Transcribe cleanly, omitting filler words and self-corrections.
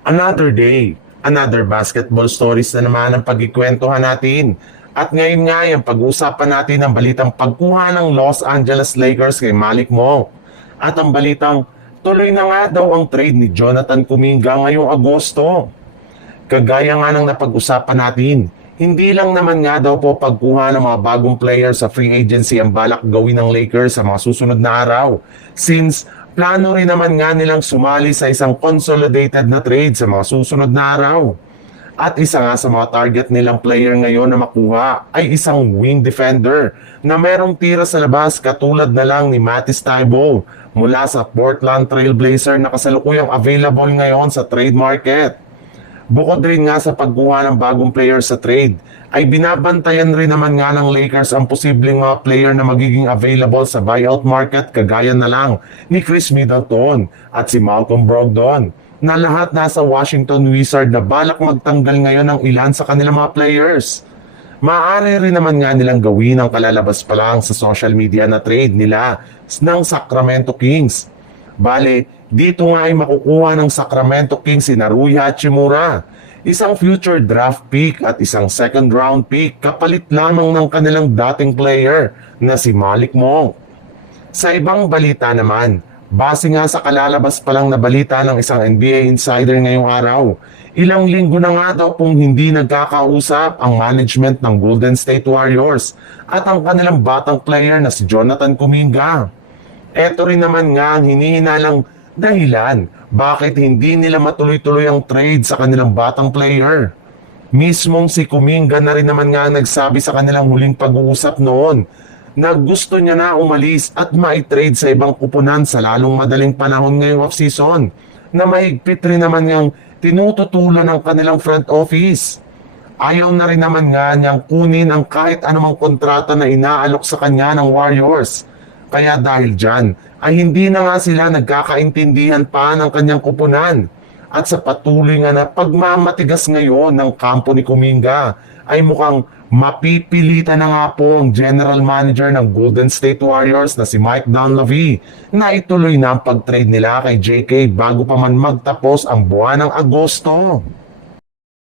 Another day, another basketball stories na naman ang pagkikwentuhan natin. At ngayon nga yung pag-uusapan natin ang balitang pagkuha ng Los Angeles Lakers kay Malik Monk. At ang balitang tuloy na nga daw ang trade ni Jonathan Kuminga ngayong Agosto. Kagaya nga ng napag-usapan natin, hindi lang naman nga daw po pagkuha ng mga bagong player sa free agency ang balak gawin ng Lakers sa mga susunod na araw. Since plano rin naman nga nilang sumali sa isang consolidated na trade sa mga susunod na araw. At isa nga sa mga target nilang player ngayon na makuha ay isang wing defender na merong tira sa labas katulad na lang ni Matisse Thybulle mula sa Portland Trail Blazer na kasalukuyang available ngayon sa trade market. Bukod rin nga sa pagkuha ng bagong player sa trade, ay binabantayan rin naman nga ng Lakers ang posibleng mga player na magiging available sa buyout market kagaya na lang ni Chris Middleton at si Malcolm Brogdon na lahat nasa Washington Wizards na balak magtanggal ngayon ng ilan sa kanilang mga players. Maaari rin naman nga nilang gawin ang kalalabas pa lang sa social media na trade nila ng Sacramento Kings. Bale, dito nga ay makukuha ng Sacramento Kings si Naruya Hachimura, isang future draft pick at isang second round pick kapalit lamang ng kanilang dating player na si Malik Monk. Sa ibang balita naman, base nga sa kalalabas pa lang na balita ng isang NBA insider ngayong araw, ilang linggo na nga daw pong hindi nagkakausap ang management ng Golden State Warriors at ang kanilang batang player na si Jonathan Kuminga. Eto rin naman nga ang hinihinalang dahilan bakit hindi nila matuloy-tuloy ang trade sa kanilang batang player. Mismong si Kuminga na rin naman nga nagsabi sa kanilang huling pag-uusap noon na gusto niya na umalis at mai-trade sa ibang kupunan sa lalong madaling panahon ngayong off-season na mahigpit rin naman niyang tinututulan ng kanilang front office. Ayaw na rin naman nga niyang kunin ang kahit anumang kontrata na inaalok sa kanya ng Warriors. Kaya dahil dyan, ay hindi na nga sila nagkakaintindihan pa ng kanyang kupunan. At sa patuloy nga na pagmamatigas ngayon ng kampo ni Kuminga, ay mukhang mapipilitan na nga po ang general manager ng Golden State Warriors na si Mike Dunleavy na ituloy na ang pag-trade nila kay JK bago pa man magtapos ang buwan ng Agosto.